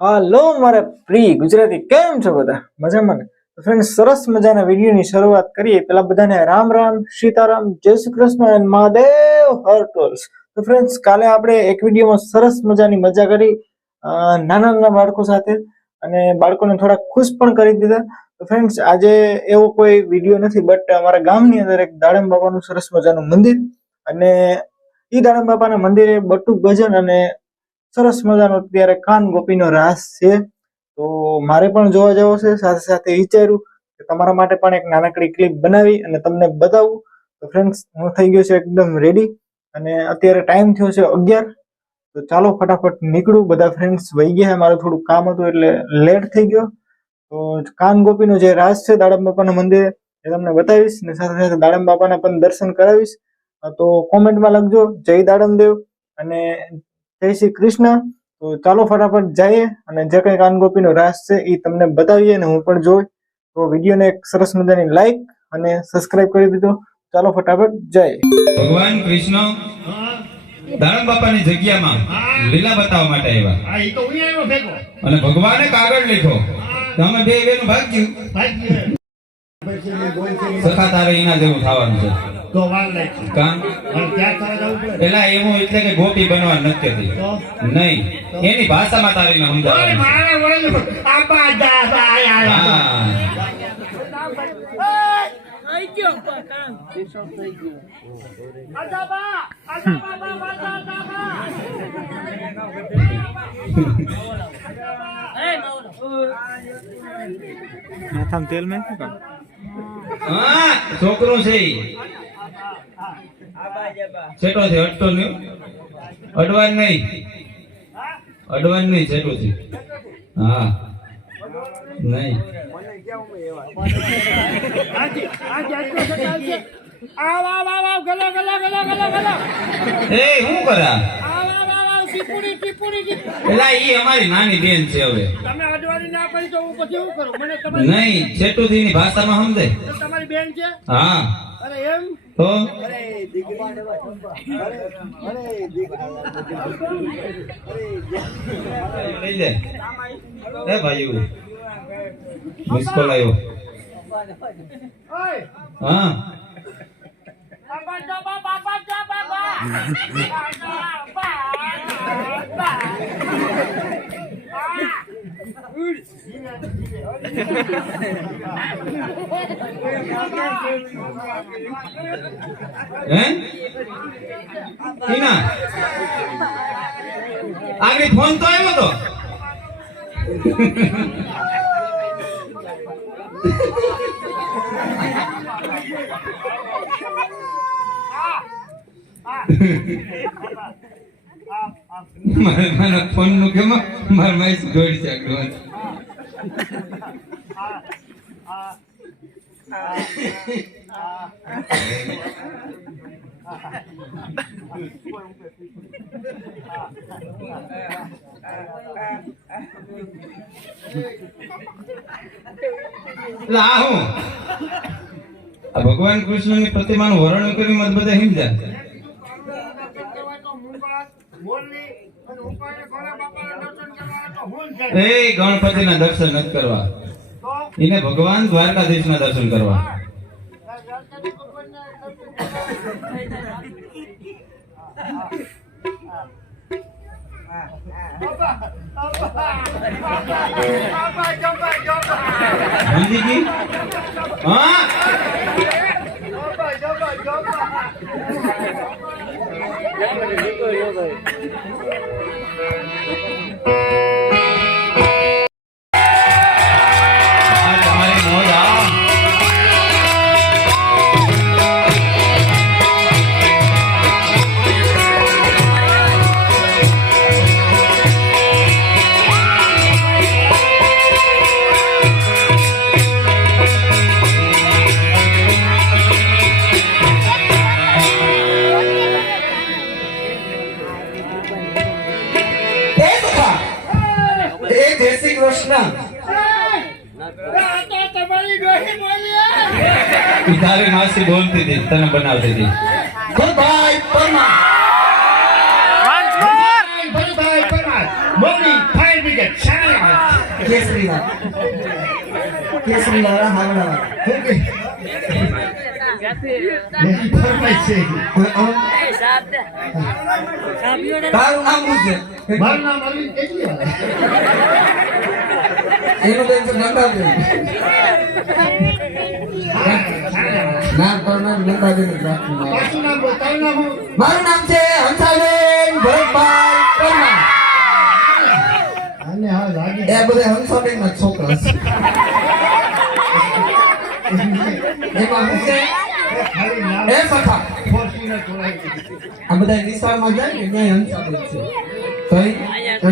હાલો મારા પ્રિય ગુજરાતી, કેમ છો બધા? મજામાં ને? તો ફ્રેન્ડ સરસ મજાના વિડીયોની શરૂઆત કરીએ. પેલા બધાને રામ રામ, સીતારામ, જય શ્રી કૃષ્ણ એન્ડ મહાદેવ, હર ટોલ્સ તો ફ્રેન્ડ્સ કાલે આપણે એક વિડીયોમાં સરસ મજાની મજા કરી નાના નાના બાળકો સાથે અને બાળકોને થોડા ખુશ પણ કરી દીધા. તો ફ્રેન્ડ્સ આજે એવો કોઈ વીડિયો નથી બટ અમારા ગામની અંદર એક દાડમ બાબાનું સરસ મજાનું મંદિર અને એ દાડમ બાપાના મંદિરે બટુક ભજન અને સરસ મજાનો અત્યારે કાન ગોપીનો રાસ છે. તો મારે પણ જોવા જવો છે. સાથે સાથે વિચાર્યું કે તમારા માટે પણ એક નાનકડી ક્લિપ બનાવી અને તમને બતાવું. તો ફ્રેન્ડ્સ હું થઈ ગયો છું એકદમ રેડી અને અત્યારે ટાઈમ થયો છે અગિયાર. તો ચાલો ફટાફટ નીકળું. બધા ફ્રેન્ડ્સ વહી ગયા. મારું થોડું કામ હતું એટલે લેટ થઈ ગયો. તો કાન ગોપીનો જે રાસ છે, દાડમ બાપાના મંદિરે, એ તમને બતાવીશ. ને સાથે સાથે દાડમ બાપાના પણ દર્શન કરાવીશ. તો કોમેન્ટમાં લખજો. જય દાડમદેવ. અને જય શ્રી કૃષ્ણ. તો ચાલો ફટાફટ જઈએ અને જે કંઈ કાનગોપીનો રાસ છે એ તમને બતાવીએ અને હું પણ જોઈ તો વિડીયોને એક સરસ મજાની લાઈક અને સબસ્ક્રાઇબ કરી દીધો. ચાલો ફટાફટ જઈએ. ભગવાન કૃષ્ણ દાનવ બાપાની જગ્યામાં લીલા બતાવવા માટે આવ્યા. અને ભગવાને કાગળ લીધો. તમે બે બેનું ભાગ્યું. સખા તારે એના જેવું થવાનું છે. તો વાર લાગશે કામ હવે ત્યાં કરવા જવું પડે? પેલા એવું એટલે કે ગોપી બનવા નથી કહેતી તો? નહીં. એની ભાષામાં તારે એને ઓય સમજાવવાનું છે. મારે વળેલું આપા જા ભાઈ આયા હા. આજાબા આજાબા બાબા આજાબા માથામાં તેલ મેં હા છોકરો છે ઈ. છેટો છે અટતો નહીં અડવાન નહીં. અડવાન નહીં છેટો છે. હા. નહીં. આજી આજી આટલો સકાલ છે આવ આવ આવ આવ ગલો ગલો ગલો ગલો ગલો એ કરા ઈ અમારી નાની બેન છે હવે. તમે અડવાણી ના પડી તો હું પછી એવું કરું મને તમારી નહીં છેટુથી ની ભાષામાં સમજે તમારી બેન છે? હા. અરે એમ? ભાઈ આવ્યો હા. બાબા જાબા બાબા જાબા બા બાબા બા હે ટીના આગળ ફોન તો આવ્યો તો. મારે ફોનનું કેમ મારા માઇસ જોડી છે આગળ ભગવાન કૃષ્ણની પ્રતિમાનું વર્ણન કરી મત બધા સમજ્યા એ ગણપતિના દર્શન નથી કરવા. એને ભગવાન દ્વારકાધીશના દર્શન કરવા. સમજી ગઈ હા? માસી બોલતી હતી તને બનાવતી હતી. પરમાર. હાવડા તારું નામ શું છે? મારું નામ અરવિંદ એનું નંદાબેન નામ તો નામ નંદાબેન જ રાખવું મારે. નામ છે હંસાબેન ભરતભાઈ પરમાર. આને હા લાગી એ બધા હંસાબેન ના છોકરા છે. એમાં એ સખા. આ બધા નિશાળમાં જાય ને ત્યાં હંસાબેન છે. તો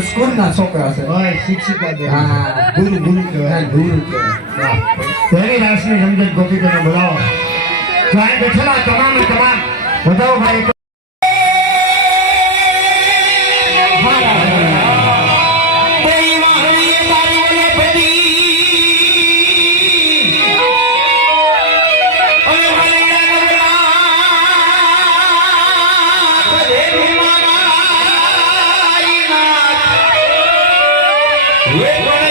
છોકરા છે. શિક્ષિકા હા ગુરુ ગુરુ કહેવાય ગુરુ કહેવાય. રાષ્ટ્રીય રમઝટ ગોપીકરને બોલાવો. તો અહીં બેઠેલા તમામ તમામ બધા ભાઈ ગોકુળ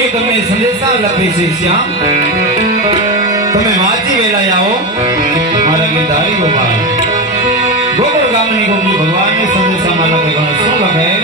માટે તમને સંદેશા લખે છે શ્યામ? તમે વાંચી વેલા આવો. મારા ગીતારી ગોપાલ ગોકુળ ગામની ગોપી ભગવાનની સંદેશામાં લખે શું લખે?